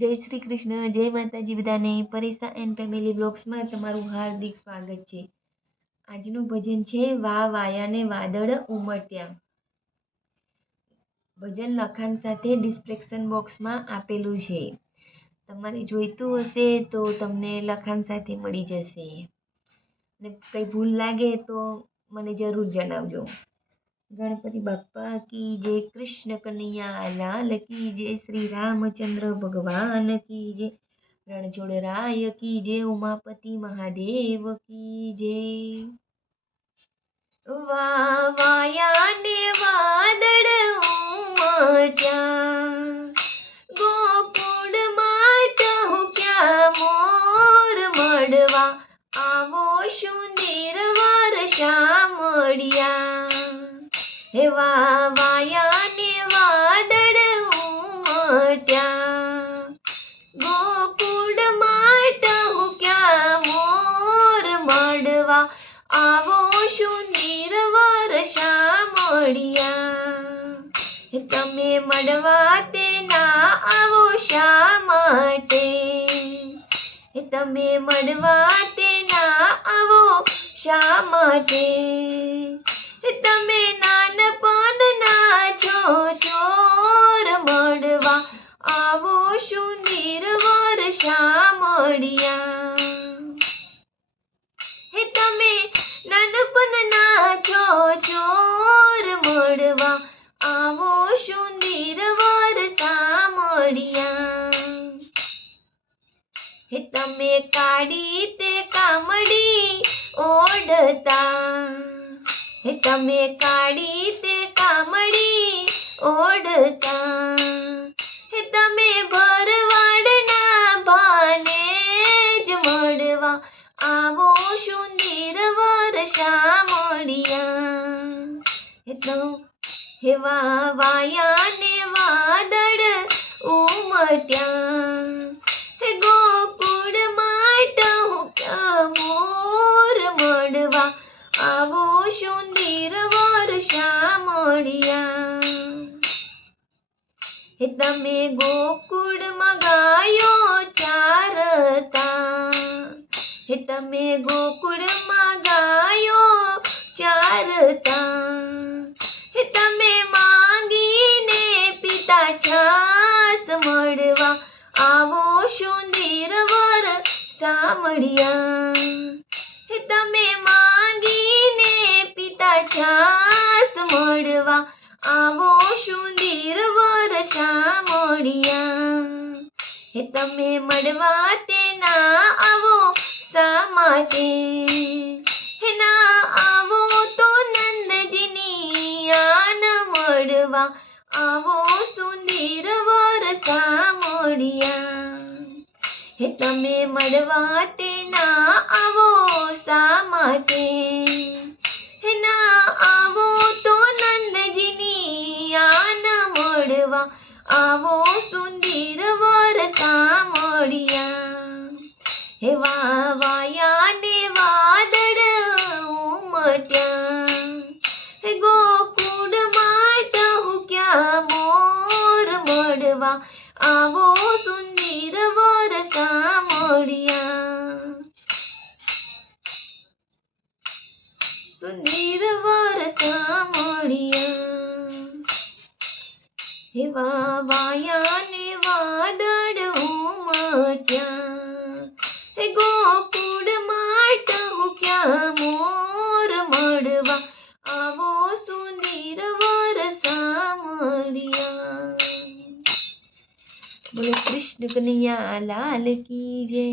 જય શ્રી કૃષ્ણ, જય માતાજી બધાને। પરેશા એન્ડ ફેમિલી બ્લોગ્સમાં તમારું હાર્દિક સ્વાગત છે। આજનું ભજન છે વા વાયાને વાદળ ઉમટ્યા। ભજન લખાણ સાથે ડિસ્ક્રિપ્શન બોક્સમાં આપેલું છે। તમારે જોઈતું હશે તો તમને લખાણ સાથે મળી જશે। ને કંઈ ભૂલ લાગે તો મને જરૂર જણાવજો। गणपति बाप्पा की जय, कृष्ण कन्हैया लाल की जय, श्री रामचंद्र भगवान की जय, रणछोड़ राय की जय, उमापति महादेव की जय। वा वाया ने वादळ उमट्या, गोकुळ माट हुक्या मोर मडवा, आवो शुंदीर वर्षा मळ्या। हे वा वायाने वादळ उमट्या, गोकुळ माट हुक्या मोर मडवा, आवो शुंदीर वर्षा मळ्या। हे तमे मडवा तेना आवो शा माटे, हे तमे मडवा तेना आवो शा माटे। हे तमे नानपणना छोर मडवा, आवो शुंदीर वर्षा मळ्या। हे तमे नानपणना छोर मडवा, आवो शुंदीर वर्षा मळ्या। हे तमे काडी ते कामडी ओढता, हे तमे काडी ते कामडी ओढता। हे तमे भरवाडना भाने ज मडवा, आवो शुंदीर वर्षा मळ्या। हे वा वायाने वादळ उमट्या, हे गोकुळ माट हुक्या मोर मडवा, आवो शुंदीर वर्षा मळ्या। हे तमे गोकुळમાં ગાયો ચારતા, हे तमे गोकुळમાં ગાયો ચારતા। हे तमे માંગીને પીતા છાસ મડવા, आवो શુંદીર વર્ષા મળ્યા। हे तमे માંગીને પીતા છાસ મડવા, आवो શુંદીર વર્ષા મળ્યા। हे तमे मडवा तेना आवो શા માટે, हे ના आवो તો નંદજીની આન મડવા, आवो શુંદીર વર્ષા મળ્યા। हे तमे मडवा तेना आवो શા માટે, हे ના आवो तो नंदजीनी आन मडवा, आवो शुंदीर वर्षा मळ्या। हे वा वायाने वादळ उमट्या, हे गोकुळ माट हुक्या मोर मडवा, आवो शुंदीर वर्षा मळ्या। शुंदीर वर्षा मळ्या। हे वा वायाने वादळ उमट्या, हे गोकुळ माट हुक्या मोर मडवा, आवो शुंदीर वर्षा मळ्या। बोलो कृष्ण कन्हैया लाल की जय।